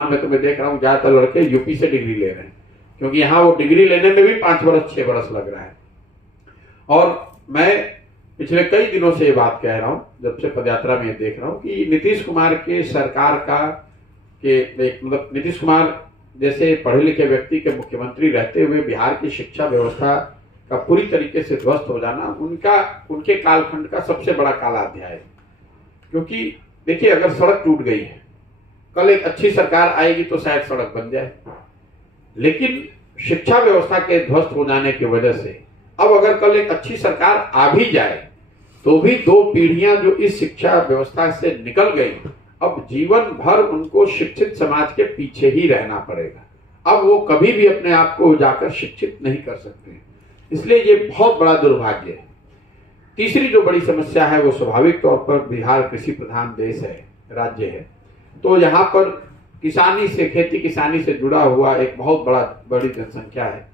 में तो मैं देख रहा हूँ ज्यादातर लड़के यूपी से डिग्री ले रहे हैं, क्योंकि यहाँ वो डिग्री लेने में भी 5 वर्ष 6 वर्ष लग रहा है। और मैं पिछले कई दिनों से ये बात कह रहा हूँ, जब से पदयात्रा में देख रहा हूँ कि नीतीश कुमार के सरकार का मतलब नीतीश कुमार जैसे पढ़े लिखे व्यक्ति के मुख्यमंत्री रहते हुए बिहार की शिक्षा व्यवस्था का पूरी तरीके से ध्वस्त हो जाना उनके कालखंड का सबसे बड़ा काला अध्याय है। क्योंकि देखिए, अगर सड़क टूट गई है, कल एक अच्छी सरकार आएगी तो शायद सड़क बन जाए, लेकिन शिक्षा व्यवस्था के ध्वस्त हो जाने की वजह से अब अगर कल एक अच्छी सरकार आ भी जाए तो भी 2 पीढ़ियां जो इस शिक्षा व्यवस्था से निकल गई, अब जीवन भर उनको शिक्षित समाज के पीछे ही रहना पड़ेगा। अब वो कभी भी अपने आप को जाकर शिक्षित नहीं कर सकते, इसलिए ये बहुत बड़ा दुर्भाग्य है। तीसरी जो बड़ी समस्या है वो स्वाभाविक तौर पर बिहार कृषि प्रधान देश है, राज्य है, तो यहाँ पर किसानी से खेती किसानी से जुड़ा हुआ एक बहुत बड़ी जनसंख्या है।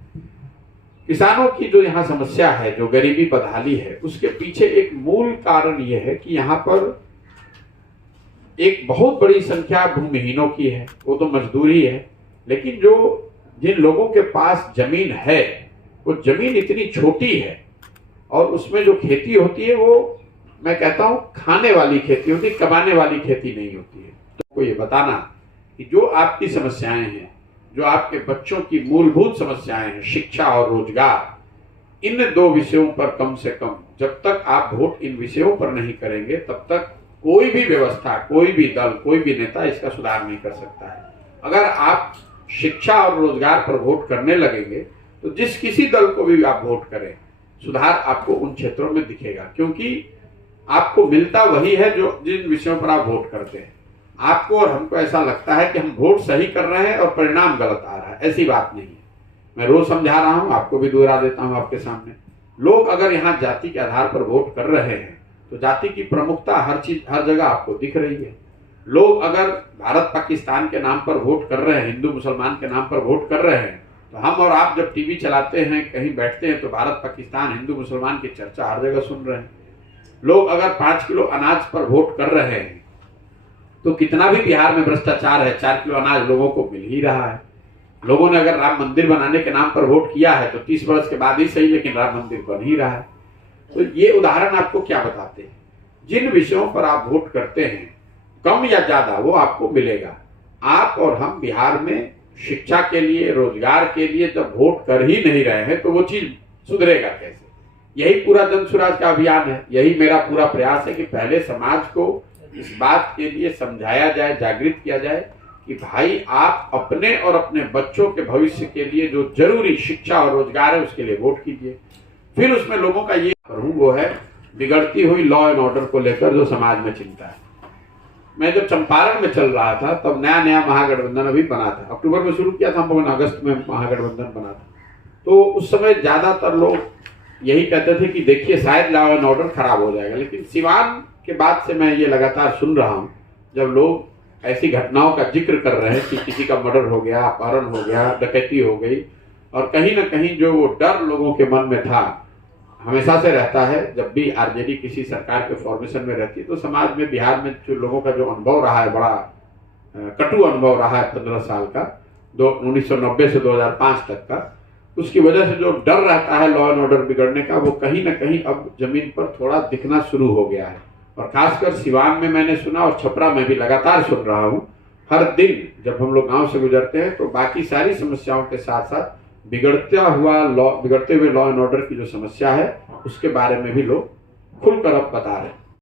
किसानों की जो यहाँ समस्या है, जो गरीबी बदहाली है, उसके पीछे एक मूल कारण यह है कि यहाँ पर एक बहुत बड़ी संख्या भूमिहीनों की है, वो तो मजदूरी है, लेकिन जिन लोगों के पास जमीन है वो जमीन इतनी छोटी है और उसमें जो खेती होती है वो मैं कहता हूँ खाने वाली खेती होती है, कमाने वाली खेती नहीं होती है। तो ये बताना कि जो आपकी समस्याएं हैं, जो आपके बच्चों की मूलभूत समस्याएं हैं, शिक्षा और रोजगार, इन 2 विषयों पर कम से कम जब तक आप वोट इन विषयों पर नहीं करेंगे तब तक कोई भी व्यवस्था, कोई भी दल, कोई भी नेता इसका सुधार नहीं कर सकता है। अगर आप शिक्षा और रोजगार पर वोट करने लगेंगे तो जिस किसी दल को भी आप वोट करें, सुधार आपको उन क्षेत्रों में दिखेगा, क्योंकि आपको मिलता वही है जो जिन विषयों पर आप वोट करते हैं। आपको और हमको ऐसा लगता है कि हम वोट सही कर रहे हैं और परिणाम गलत आ रहा है, ऐसी बात नहीं है। मैं रोज समझा रहा हूं, आपको भी दोहरा देता हूं आपके सामने। लोग अगर यहाँ जाति के आधार पर वोट कर रहे हैं तो जाति की प्रमुखता हर जगह आपको दिख रही है। लोग अगर भारत पाकिस्तान के नाम पर वोट कर रहे हैं, हिंदू मुसलमान के नाम पर वोट कर रहे हैं, तो हम और आप जब टीवी चलाते हैं, कहीं बैठते हैं, तो भारत पाकिस्तान हिंदू मुसलमान की चर्चा हर जगह सुन रहे हैं। लोग अगर 5 किलो अनाज पर वोट कर रहे हैं तो कितना भी बिहार में भ्रष्टाचार है, 4 किलो अनाज लोगों को मिल ही रहा है। लोगों ने अगर राम मंदिर बनाने के नाम पर वोट किया है तो 30 वर्ष के बाद ही सही, लेकिन राम मंदिर बन ही रहा है। तो ये उदाहरण आपको क्या बताते हैं, जिन विषयों पर आप वोट करते हैं कम या ज्यादा वो आपको मिलेगा। आप और हम बिहार में शिक्षा के लिए, रोजगार के लिए जब वोट कर ही नहीं रहे हैं तो वो चीज सुधरेगा कैसे? यही पूरा जन स्वराज का अभियान है। यही मेरा पूरा प्रयास है कि पहले समाज को इस बात के लिए समझाया जाए, जागृत किया जाए कि भाई आप अपने और अपने बच्चों के भविष्य के लिए जो जरूरी शिक्षा और रोजगार है उसके लिए वोट कीजिए। फिर उसमें लोगों का ये करूं वो है बिगड़ती हुई लॉ एंड ऑर्डर को लेकर जो समाज में चिंता है। मैं जब चंपारण में चल रहा था तब नया महागठबंधन अभी बना था, अक्टूबर में शुरू किया था हम लोगों ने, अगस्त में महागठबंधन बना था। तो उस समय ज्यादातर लोग यही कहते थे कि देखिए शायद लॉ एंड ऑर्डर खराब हो जाएगा, लेकिन सिवान के बाद से मैं ये लगातार सुन रहा हूँ जब लोग ऐसी घटनाओं का जिक्र कर रहे हैं कि किसी का मर्डर हो गया, अपहरण हो गया, डकैती हो गई, और कहीं ना कहीं जो वो डर लोगों के मन में था, हमेशा से रहता है। जब भी आरजेडी किसी सरकार के फॉर्मेशन में रहती है तो समाज में, बिहार में जो लोगों का जो अनुभव रहा है, बड़ा कटु अनुभव रहा है 15 साल का, 1990 से 2005 तक का, उसकी वजह से जो डर रहता है लॉ एंड ऑर्डर बिगड़ने का, वो कहीं ना कहीं अब जमीन पर थोड़ा दिखना शुरू हो गया है। और खासकर सिवान में मैंने सुना, और छपरा में भी लगातार सुन रहा हूँ, हर दिन जब हम लोग गांव से गुजरते हैं तो बाकी सारी समस्याओं के साथ साथ बिगड़ते हुए लॉ एंड ऑर्डर की जो समस्या है उसके बारे में भी लोग खुलकर अब बता रहे हैं।